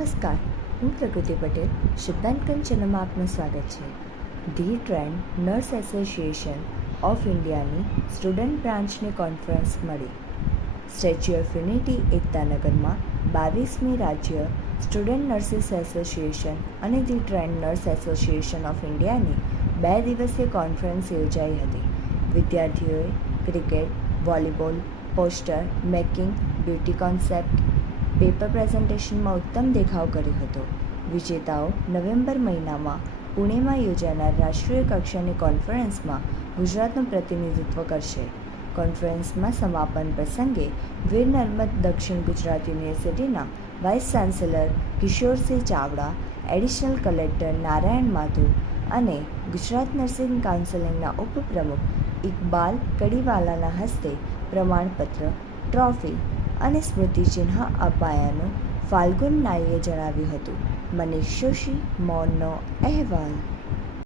નમસ્કાર. હું પ્રકૃતિ પટેલ, સિદ્ધાંતકન ચેનલમાં આપનું સ્વાગત છે. The trained nurse association of ઇન્ડિયાની સ્ટુડન્ટ બ્રાન્ચની કોન્ફરન્સ મળી. સ્ટેચ્યુ ઓફ યુનિટી એકતાનગરમાં બાવીસમી રાજ્ય સ્ટુડન્ટ નર્સિસ એસોસિએશન અને the trained nurse association of ઇન્ડિયાની બે દિવસીય કોન્ફરન્સ યોજાઈ હતી. વિદ્યાર્થીઓએ cricket, volleyball, poster, making, beauty concept paper પ્રેઝન્ટેશનમાં ઉત્તમ દેખાવ કર્યો હતો. વિજેતાઓ નવેમ્બર મહિનામાં પુણેમાં યોજાનાર રાષ્ટ્રીય કક્ષાની કોન્ફરન્સમાં ગુજરાતનું પ્રતિનિધિત્વ કરશે. કોન્ફરન્સમાં સમાપન પ્રસંગે વીર નર્મદ દક્ષિણ ગુજરાત યુનિવર્સિટીના vice chancellor Kishorsinh Chavda, additional collector Narayan Mathur અને ગુજરાત નર્સિંગ કાઉન્સિલિંગના ઉપપ્રમુખ ઇકબાલ કડીવાલાના હસ્તે પ્રમાણપત્ર, ટ્રોફી અને સ્મૃતિચિહ્ન અપાયાનું ફાલ્ગુન નાઈએ જણાવ્યું હતું. મનીષ જોશી મૌનનો અહેવાલ.